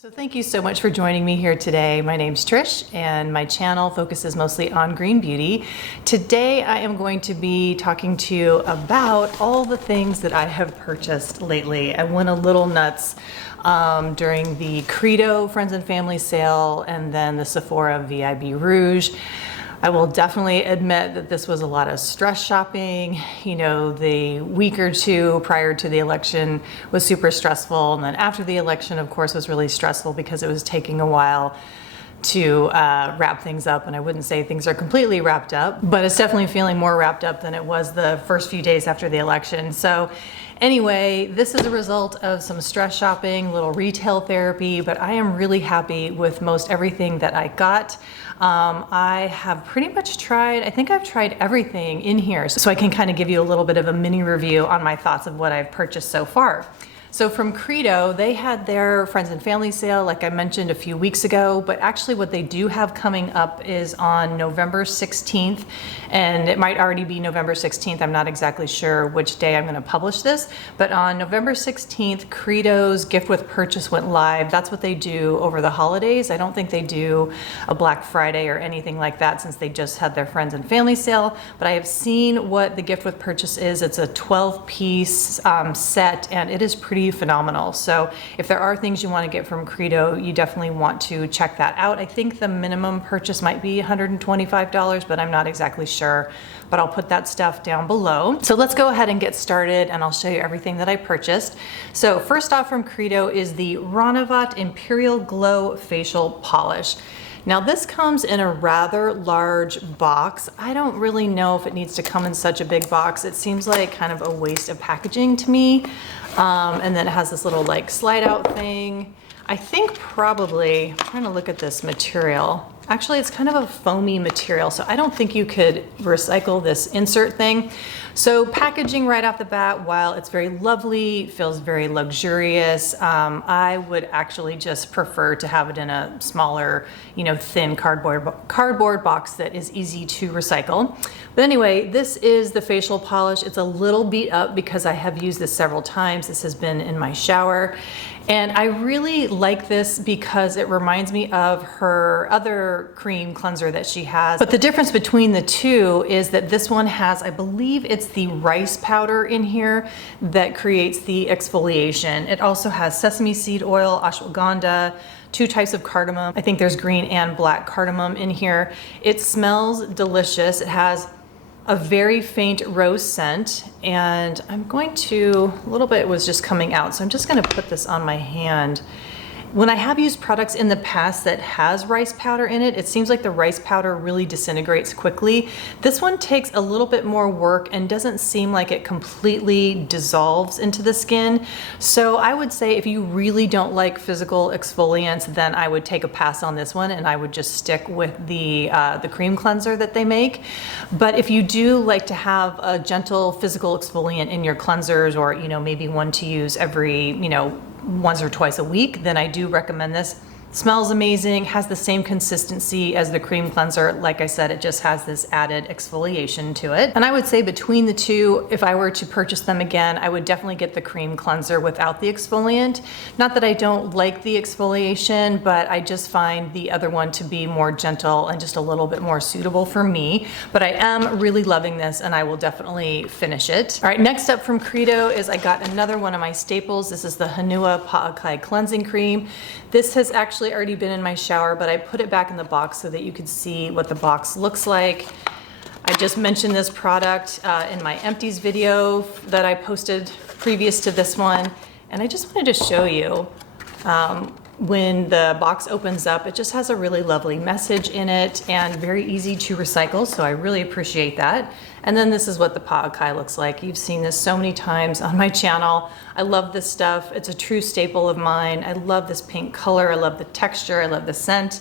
So thank you so much for joining me here today. My name's Trish and my channel focuses mostly on green beauty. Today I am going to be talking to you about all the things that I have purchased lately. I went a little nuts during the Credo Friends and Family sale and then the SEPHORA VIB Rouge. I will definitely admit that this was a lot of stress shopping. You know, the week or two prior to the election was super stressful. And then after the election, of course, was really stressful because it was taking a while to wrap things up. And I wouldn't say things are completely wrapped up, but it's definitely feeling more wrapped up than it was the first few days after the election. So anyway, this is a result of some stress shopping, little retail therapy, but I am really happy with most everything that I got. I have pretty much tried, I think I've tried everything in here, so I can kind of give you a little bit of a mini review on my thoughts of what I've purchased so far. So from Credo, they had their Friends and Family sale, like I mentioned a few weeks ago, but actually what they do have coming up is on November 16th, and it might already be November 16th. I'm not exactly sure which day I'm going to publish this, but on November 16th, Credo's gift with purchase went live. That's what they do over the holidays. I don't think they do a Black Friday or anything like that since they just had their Friends and Family sale, but I have seen what the gift with purchase is. It's a 12-piece set, and it is pretty phenomenal. So if there are things you want to get from Credo, you definitely want to check that out. I think the minimum purchase might be $125, but I'm not exactly sure, but I'll put that stuff down below. So let's go ahead and get started and I'll show you everything that I purchased. So first off from Credo is the Ranavat Imperial Glow Facial Polish. Now this comes in a rather large box. I don't really know if it needs to come in such a big box. It seems like kind of a waste of packaging to me. And then it has this little like slide out thing. I think probably, I'm trying to look at this material. Actually, it's kind of a foamy material, so I don't think you could recycle this insert thing. So packaging right off the bat, while it's very lovely, feels very luxurious, I would actually just prefer to have it in a smaller, you know, thin cardboard box that is easy to recycle. But anyway, this is the facial polish. It's a little beat up because I have used this several times. This has been in my shower. And I really like this because it reminds me of her other cream cleanser that she has. But the difference between the two is that this one has, I believe it's the rice powder in here that creates the exfoliation. It also has sesame seed oil, ashwagandha, 2 types of cardamom. I think there's green and black cardamom in here. It smells delicious. It has a very faint rose scent, and I'm going to, a little bit was just coming out, so I'm just gonna put this on my hand. When I have used products in the past that has rice powder in it, it seems like the rice powder really disintegrates quickly. This one takes a little bit more work and doesn't seem like it completely dissolves into the skin. So I would say if you really don't like physical exfoliants, then I would take a pass on this one and I would just stick with the cream cleanser that they make. But if you do like to have a gentle physical exfoliant in your cleansers, or you know, maybe one to use every, you know, once or twice a week, then I do recommend this. Smells amazing, has the same consistency as the cream cleanser. Like I said, it just has this added exfoliation to it. And I would say between the two, if I were to purchase them again, I would definitely get the cream cleanser without the exfoliant. Not that I don't like the exfoliation, but I just find the other one to be more gentle and just a little bit more suitable for me. But I am really loving this and I will definitely finish it. All right, next up from Credo is I got another one of my staples. This is the Hanua Pa'akai Cleansing Cream. This has actually already been in my shower, but I put it back in the box so that you could see what the box looks like. I just mentioned this product in my empties video that I posted previous to this one, and I just wanted to show you when the box opens up, it just has a really lovely message in it and very easy to recycle, so I really appreciate that. And then this is what the Pa'akai looks like. You've seen this so many times on my channel. I love this stuff. It's a true staple of mine. I love this pink color. I love the texture. I love the scent.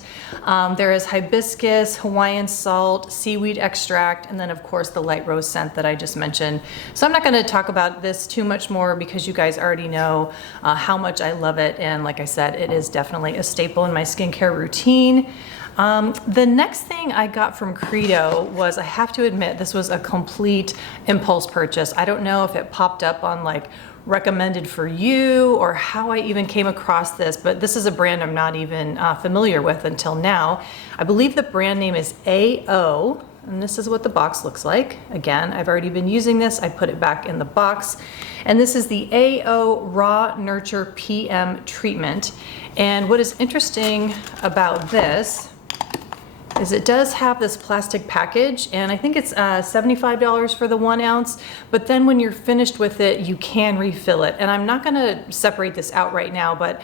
There is hibiscus, Hawaiian salt, seaweed extract, and then of course the light rose scent that I just mentioned. So I'm not going to talk about this too much more because you guys already know how much I love it. And like I said, it is definitely a staple in my skincare routine. The next thing I got from Credo was, I have to admit, this was a complete impulse purchase. I don't know if it popped up on like recommended for you or how I even came across this, but this is a brand I'm not even familiar with until now. I believe the brand name is AO, and this is what the box looks like. Again, I've already been using this. I put it back in the box. And this is the AO Raw Nurture PM treatment. And what is interesting about this is it does have this plastic package, and I think it's $75 for the 1 ounce, but then when you're finished with it, you can refill it. And I'm not gonna separate this out right now, but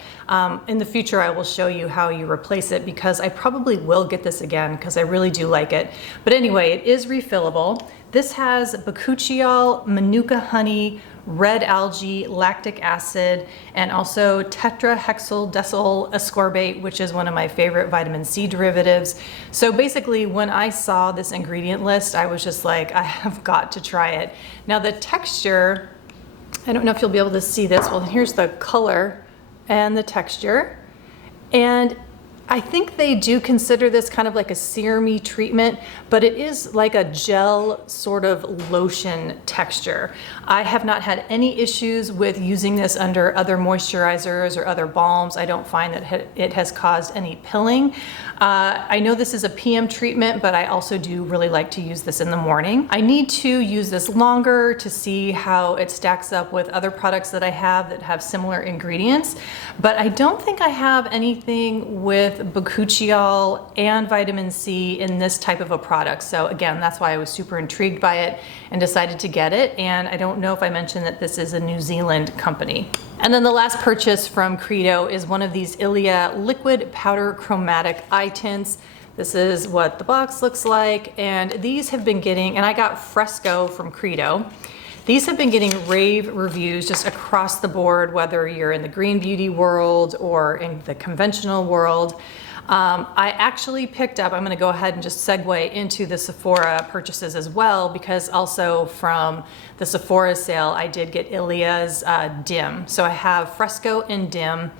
in the future, I will show you how you replace it, because I probably will get this again because I really do like it. But anyway, it is refillable. This has bakuchiol, manuka honey, red algae, lactic acid, and also tetrahexyldecyl ascorbate, which is one of my favorite vitamin C derivatives. So basically, when I saw this ingredient list, I was just like, I have got to try it. Now the texture, I don't know if you'll be able to see this. Well, here's the color and the texture. And I think they do consider this kind of like a serum-y treatment, but it is like a gel sort of lotion texture. I have not had any issues with using this under other moisturizers or other balms. I don't find that it has caused any pilling. I know this is a PM treatment, but I also do really like to use this in the morning. I need to use this longer to see how it stacks up with other products that I have that have similar ingredients, but I don't think I have anything with bakuchiol and vitamin C in this type of a product. So again, that's why I was super intrigued by it and decided to get it. And I don't know if I mentioned that this is a New Zealand company. And then the last purchase from Credo is one of these Ilia liquid powder chromatic eye tints. This is what the box looks like. And these have been getting, and I got Fresco from Credo. These have been getting rave reviews just across the board, whether you're in the green beauty world or in the conventional world. I actually picked up, I'm gonna go ahead and just segue into the Sephora purchases as well, because also from the Sephora sale, I did get Ilia's Dim. So I have Fresco and Dim.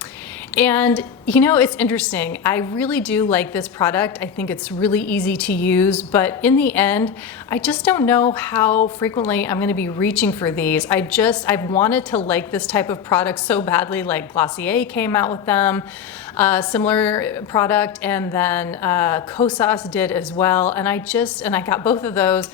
And you know, it's interesting. I really do like this product. I think it's really easy to use, but in the end, I just don't know how frequently I'm gonna be reaching for these. I've wanted to like this type of product so badly, like Glossier came out with them, similar product, and then XOXO did as well. And I got both of those,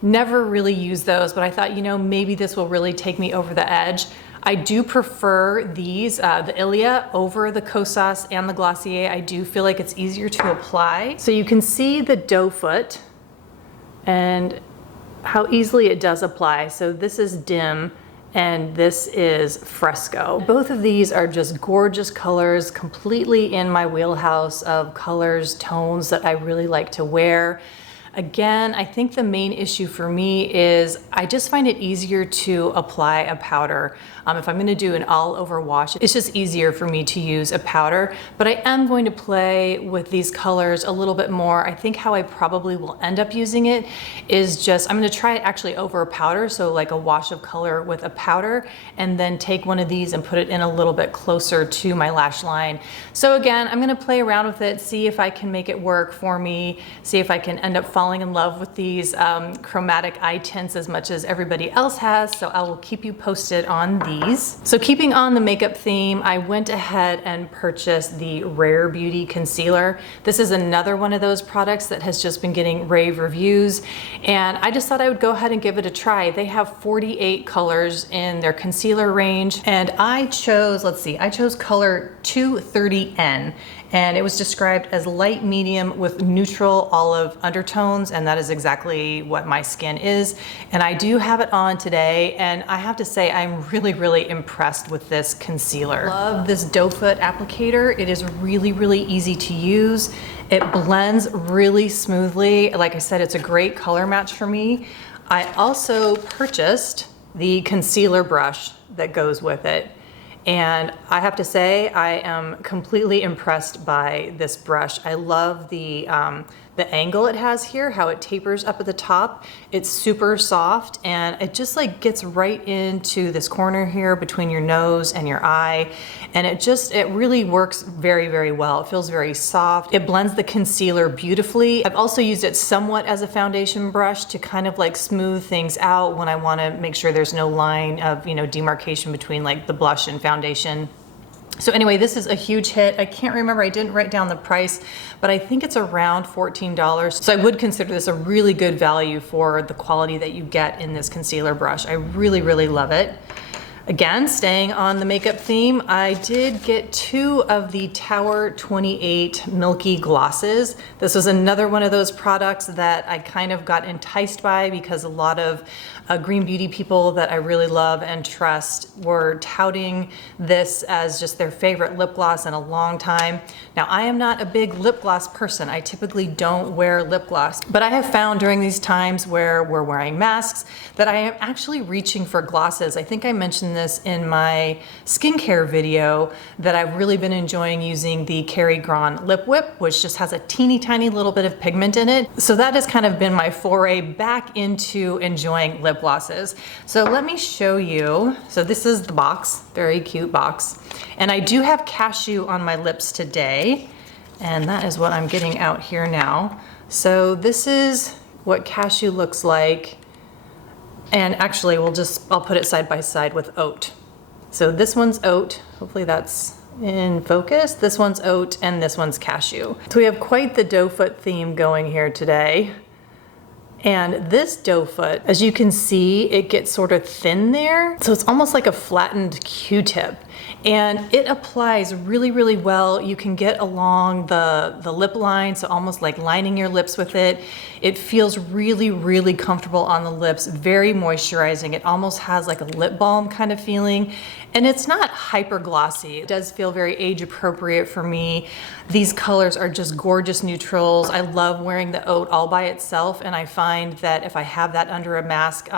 never really used those, but I thought, you know, maybe this will really take me over the edge. I do prefer these, the Ilia over the XOXO and the Glossier. I do feel like it's easier to apply. So you can see the doe foot and how easily it does apply. So this is Dim and this is Fresco. Both of these are just gorgeous colors, completely in my wheelhouse of colors, tones that I really like to wear. Again, I think the main issue for me is I just find it easier to apply a powder. If I'm gonna do an all over wash, it's just easier for me to use a powder, but I am going to play with these colors a little bit more. I think how I probably will end up using it is just, I'm gonna try it actually over a powder, so like a wash of color with a powder, and then take one of these and put it in a little bit closer to my lash line. So again, I'm gonna play around with it, see if I can make it work for me, see if I can end up falling in love with these chromatic eye tints as much as everybody else has. So I will keep you posted on these. So keeping on the makeup theme, I went ahead and purchased the Rare Beauty Concealer. This is another one of those products that has just been getting rave reviews, and I just thought I would go ahead and give it a try. They have 48 colors in their concealer range, and I chose, let's see, I chose color 230N. And it was described as light medium with neutral olive undertones, and that is exactly what my skin is. And I do have it on today, and I have to say I'm really, really impressed with this concealer. Love this doe foot applicator. It is really, really easy to use. It blends really smoothly. Like I said, it's a great color match for me. I also purchased the concealer brush that goes with it. And I have to say, I am completely impressed by this brush. I love the angle it has here, how it tapers up at the top. It's super soft and it just like gets right into this corner here between your nose and your eye. And it really works very, very well. It feels very soft. It blends the concealer beautifully. I've also used it somewhat as a foundation brush to kind of like smooth things out when I want to make sure there's no line of, you know, demarcation between like the blush and foundation. So anyway, this is a huge hit. I can't remember, I didn't write down the price, but I think it's around $14. So I would consider this a really good value for the quality that you get in this concealer brush. I really, really love it. Again, staying on the makeup theme, I did get 2 of the Tower 28 Milky Glosses. This was another one of those products that I kind of got enticed by because a lot of green beauty people that I really love and trust were touting this as just their favorite lip gloss in a long time. Now, I am not a big lip gloss person. I typically don't wear lip gloss, but I have found during these times where we're wearing masks that I am actually reaching for glosses. I think I mentioned this in my skincare video that I've really been enjoying using the Carrie Gron Lip Whip, which just has a teeny tiny little bit of pigment in it. So that has kind of been my foray back into enjoying lip glosses. So let me show you. So this is the box, very cute box. And I do have cashew on my lips today. And that is what I'm getting out here now. So this is what cashew looks like. And actually I'll put it side by side with oat. So this one's oat, hopefully that's in focus. This one's oat and this one's cashew. So we have quite the doe foot theme going here today. And this doe foot, as you can see, it gets sort of thin there. So it's almost like a flattened Q-tip. And it applies really, really well. You can get along the lip line, so almost like lining your lips with it. It feels really, really comfortable on the lips, very moisturizing. It almost has like a lip balm kind of feeling. And it's not hyper glossy. It does feel very age appropriate for me. These colors are just gorgeous neutrals. I love wearing the oat all by itself, and I find that if I have that under a mask,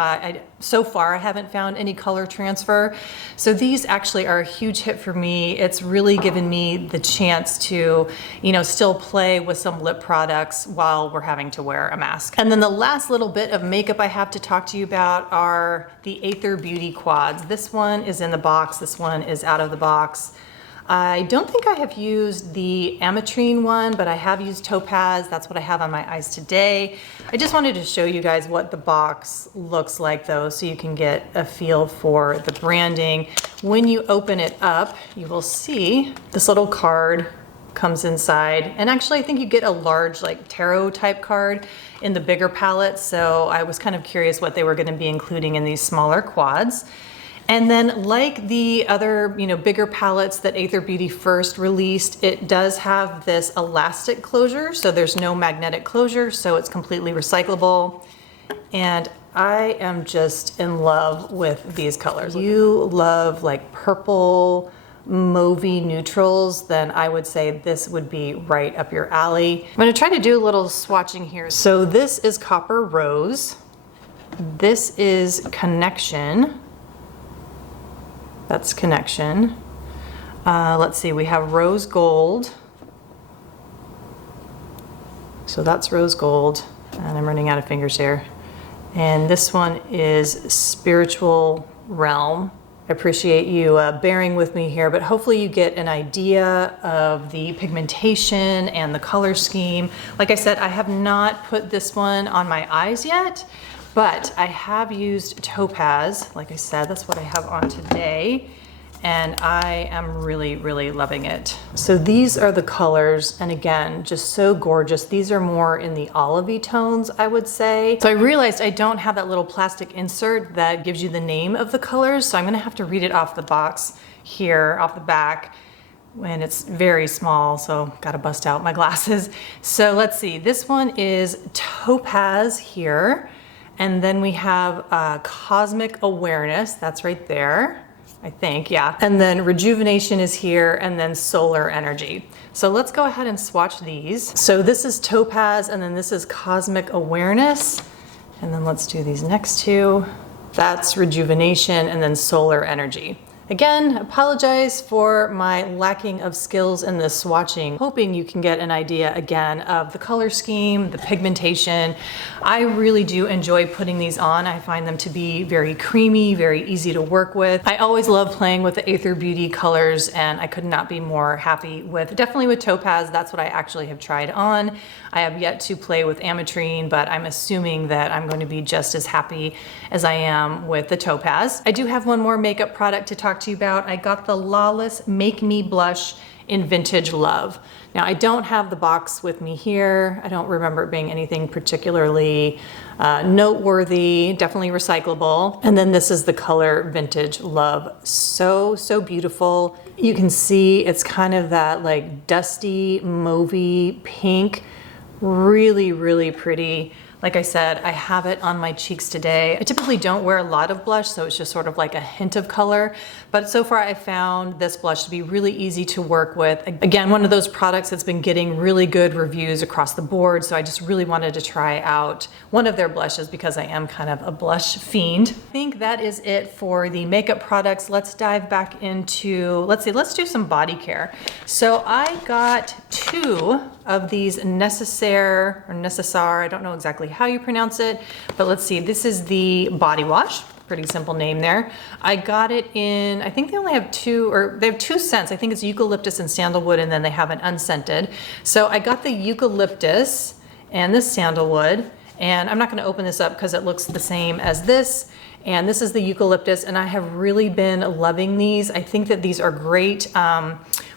so far I haven't found any color transfer. So these actually are a huge hit for me. It's really given me the chance to, you know, still play with some lip products while we're having to wear a mask. And then the last little bit of makeup I have to talk to you about are the Aether Beauty Quads. This one is in the box, this one is out of the box. I don't think I have used the ametrine one, but I have used Topaz. That's what I have on my eyes today. I just wanted to show you guys what the box looks like though, so you can get a feel for the branding. When you open it up, you will see this little card comes inside. And actually I think you get a large like tarot type card in the bigger palette. So I was kind of curious what they were going to be including in these smaller quads. And then like the other, you know, bigger palettes that Aether Beauty first released, it does have this elastic closure. So there's no magnetic closure, so it's completely recyclable. And I am just in love with these colors. If you love like purple, mauvey neutrals, then I would say this would be right up your alley. I'm gonna try to do a little swatching here. So this is Copper Rose. This is Connection. That's Connection. Let's see, we have Rose Gold. So that's Rose Gold, and I'm running out of fingers here. And this one is Spiritual Realm. I appreciate you bearing with me here, but hopefully you get an idea of the pigmentation and the color scheme. Like I said, I have not put this one on my eyes yet, but I have used Topaz. Like I said, that's what I have on today. And I am really, really loving it. So these are the colors, and again, just so gorgeous. These are more in the olivey tones, I would say. So I realized I don't have that little plastic insert that gives you the name of the colors, so I'm gonna have to read it off the box here, off the back, and it's very small, so gotta bust out my glasses. So let's see, this one is Topaz here, and then we have Cosmic Awareness, that's right there. I think, yeah. And then Rejuvenation is here, and then Solar Energy. So let's go ahead and swatch these. So this is Topaz, and then this is Cosmic Awareness. And then let's do these next two. That's Rejuvenation, and then Solar Energy. Again, apologize for my lacking of skills in this swatching. Hoping you can get an idea again of the color scheme, the pigmentation. I really do enjoy putting these on. I find them to be very creamy, very easy to work with. I always love playing with the Aether Beauty colors, and I could not be more happy with, definitely with Topaz. That's what I actually have tried on. I have yet to play with Ametrine, but I'm assuming that I'm going to be just as happy as I am with the Topaz. I do have one more makeup product to talk to you about. I got the Lawless Make Me Blush in Vintage Love. Now, I don't have the box with me here. I don't remember it being anything particularly noteworthy, definitely recyclable. And then this is the color Vintage Love. So, so beautiful. You can see it's kind of that like dusty, mauvey pink. Really, really pretty. Like I said, I have it on my cheeks today. I typically don't wear a lot of blush, so it's just sort of like a hint of color. But so far I found this blush to be really easy to work with. Again, one of those products that's been getting really good reviews across the board, so I just really wanted to try out one of their blushes because I am kind of a blush fiend. I think that is it for the makeup products. Let's dive back into, let's do some body care. So I got two of these Necessaire, I don't know exactly how you pronounce it, but let's see, this is the body wash. Pretty simple name there. I got it in, I think they only have two, or they have two scents. I think it's eucalyptus and sandalwood, and then they have an unscented. So I got the eucalyptus and the sandalwood, and I'm not gonna open this up because it looks the same as this. And this is the eucalyptus, and I have really been loving these. I think that these are great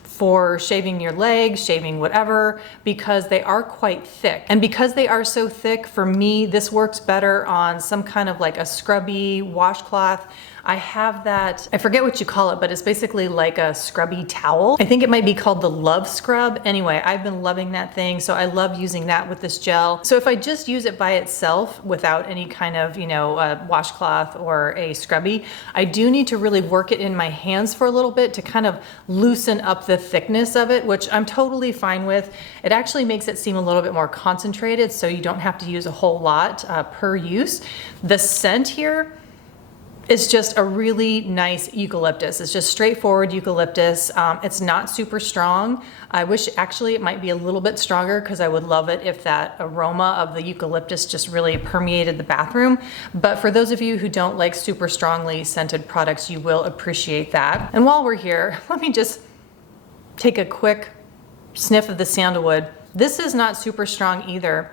for shaving your legs, shaving whatever, because they are quite thick. And because they are so thick, for me, this works better on some kind of like a scrubby washcloth. I have that, I forget what you call it, but it's basically like a scrubby towel. I think it might be called the Love Scrub. Anyway, I've been loving that thing, so I love using that with this gel. So if I just use it by itself without any kind of, washcloth or a scrubby, I do need to really work it in my hands for a little bit to kind of loosen up the thickness of it, which I'm totally fine with. It actually makes it seem a little bit more concentrated, so you don't have to use a whole lot per use. The scent here, it's just a really nice eucalyptus. It's just straightforward eucalyptus. It's not super strong. I wish actually it might be a little bit stronger because I would love it if that aroma of the eucalyptus just really permeated the bathroom. But for those of you who don't like super strongly scented products, you will appreciate that. And while we're here, let me just take a quick sniff of the sandalwood. This is not super strong either.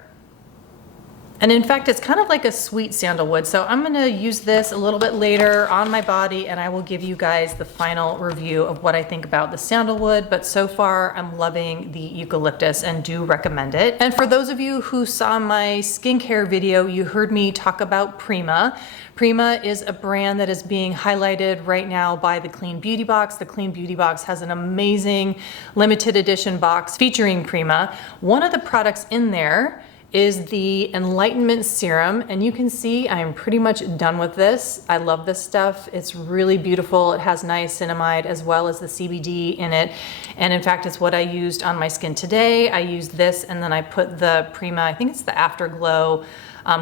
And in fact, it's kind of like a sweet sandalwood. So I'm gonna use this a little bit later on my body, and I will give you guys the final review of what I think about the sandalwood. But so far, I'm loving the eucalyptus and do recommend it. And for those of you who saw my skincare video, you heard me talk about Prima. Prima is a brand that is being highlighted right now by the Clean Beauty Box. The Clean Beauty Box has an amazing limited edition box featuring Prima. One of the products in there is the Enlightenment Serum, and you can see I'm pretty much done with this. I love this stuff. It's really beautiful. It has niacinamide as well as the CBD in it, and in fact, it's what I used on my skin today. I used this, and then I put the Prima, I think it's the Afterglow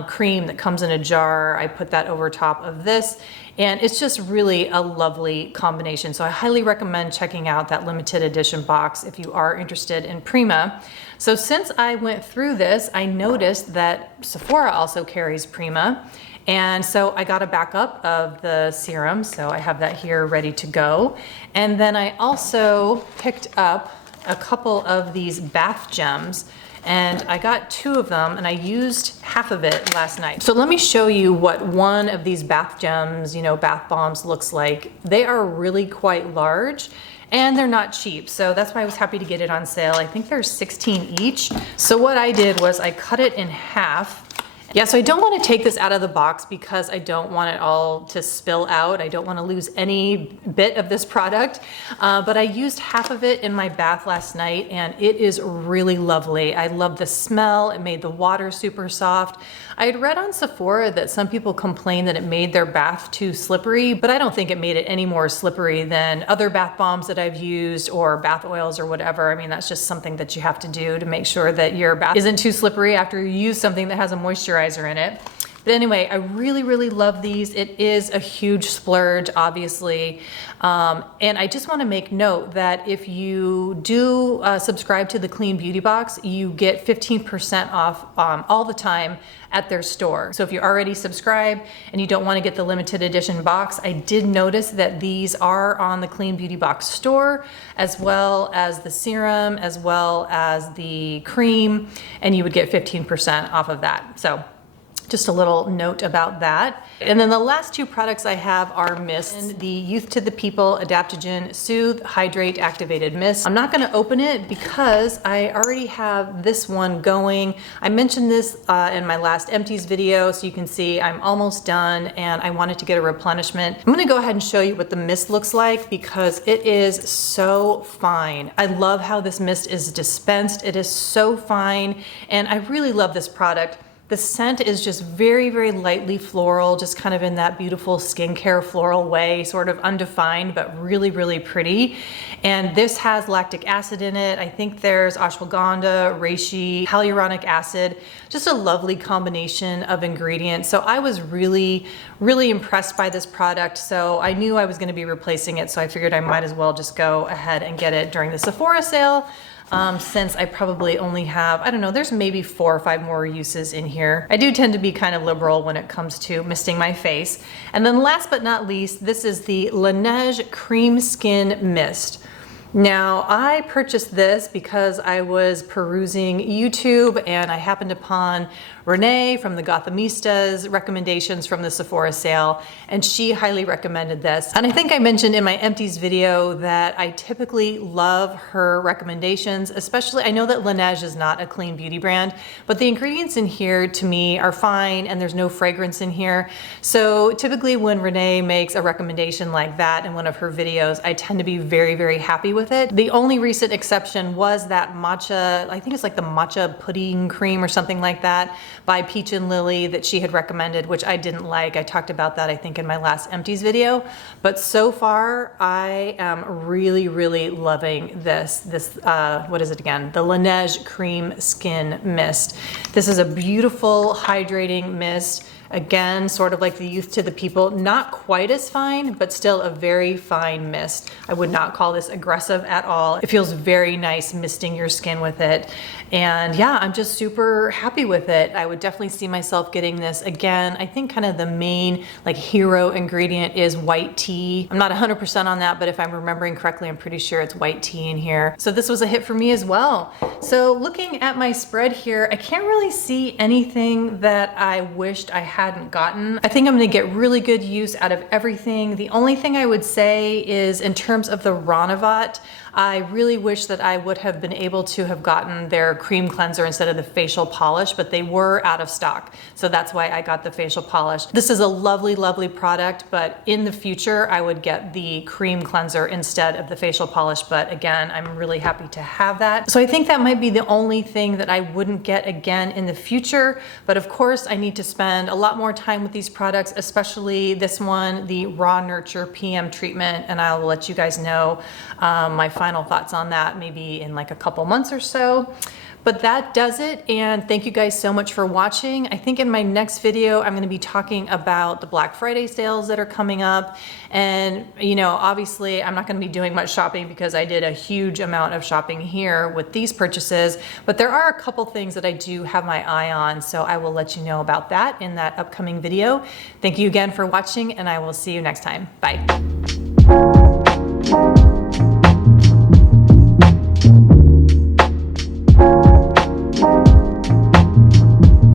cream that comes in a jar. I put that over top of this, and it's just really a lovely combination. So I highly recommend checking out that limited edition box if you are interested in Prima. So since I went through this, I noticed that Sephora also carries Prima. And so I got a backup of the serum. So I have that here ready to go. And then I also picked up a couple of these bath gems, and I got two of them, and I used half of it last night. So let me show you what one of these bath gems, bath bombs looks like. They are really quite large, and they're not cheap. So that's why I was happy to get it on sale. I think there's 16 each. So what I did was I cut it in half. Yeah, so I don't want to take this out of the box because I don't want it all to spill out. I don't want to lose any bit of this product, but I used half of it in my bath last night, and it is really lovely. I love the smell. It made the water super soft. I had read on Sephora that some people complain that it made their bath too slippery, but I don't think it made it any more slippery than other bath bombs that I've used or bath oils or whatever. I mean, that's just something that you have to do to make sure that your bath isn't too slippery after you use something that has a moisturizer in it. But anyway, I really, really love these. It is a huge splurge, obviously. And I just wanna make note that if you do subscribe to the Clean Beauty Box, you get 15% off all the time at their store. So if you're already subscribed and you don't wanna get the limited edition box, I did notice that these are on the Clean Beauty Box store, as well as the serum, as well as the cream, and you would get 15% off of that. So just a little note about that. And then the last two products I have are mists. The Youth to the People Adaptogen Soothe Hydrate Activated Mist. I'm not gonna open it because I already have this one going. I mentioned this in my last empties video, so you can see I'm almost done and I wanted to get a replenishment. I'm gonna go ahead and show you what the mist looks like because it is so fine. I love how this mist is dispensed. It is so fine and I really love this product. The scent is just very, very lightly floral, just kind of in that beautiful skincare floral way, sort of undefined, but really, really pretty. And this has lactic acid in it. I think there's ashwagandha, reishi, hyaluronic acid, just a lovely combination of ingredients. So I was really, really impressed by this product. So I knew I was gonna be replacing it. So I figured I might as well just go ahead and get it during the Sephora sale. Since I probably only have, I don't know, there's maybe 4 or 5 more uses in here. I do tend to be kind of liberal when it comes to misting my face. And then last but not least, this is the Laneige Cream Skin Mist. Now, I purchased this because I was perusing YouTube and I happened upon Renee from the Gothamistas recommendations from the Sephora sale, and she highly recommended this. And I think I mentioned in my empties video that I typically love her recommendations, especially, I know that Laneige is not a clean beauty brand, but the ingredients in here to me are fine and there's no fragrance in here. So typically when Renee makes a recommendation like that in one of her videos, I tend to be very, very happy with it. The only recent exception was that matcha, I think it's like the matcha pudding cream or something like that, by Peach and Lily that she had recommended, which I didn't like. I talked about that, I think, in my last empties video. But so far, I am really, really loving this. What is it again? The Laneige Cream Skin Mist. This is a beautiful, hydrating mist. Again, sort of like the Youth to the People, not quite as fine, but still a very fine mist. I would not call this aggressive at all. It feels very nice misting your skin with it. And yeah, I'm just super happy with it. I would definitely see myself getting this again. I think kind of the main like hero ingredient is white tea. I'm not 100% on that, but if I'm remembering correctly, I'm pretty sure it's white tea in here. So this was a hit for me as well. So looking at my spread here, I can't really see anything that I wished I hadn't gotten. I think I'm gonna get really good use out of everything. The only thing I would say is in terms of the Ranavat, I really wish that I would have been able to have gotten their cream cleanser instead of the facial polish, but they were out of stock. So that's why I got the facial polish. This is a lovely, lovely product, but in the future, I would get the cream cleanser instead of the facial polish. But again, I'm really happy to have that. So I think that might be the only thing that I wouldn't get again in the future. But of course, I need to spend a lot more time with these products, especially this one, the Raw Nurture PM treatment, and I will let you guys know my final thoughts on that maybe in like a couple months or so. But that does it, and thank you guys so much for watching. I think in my next video, I'm gonna be talking about the Black Friday sales that are coming up. And you know, obviously I'm not gonna be doing much shopping because I did a huge amount of shopping here with these purchases, but there are a couple things that I do have my eye on, so I will let you know about that in that upcoming video. Thank you again for watching, and I will see you next time. Bye.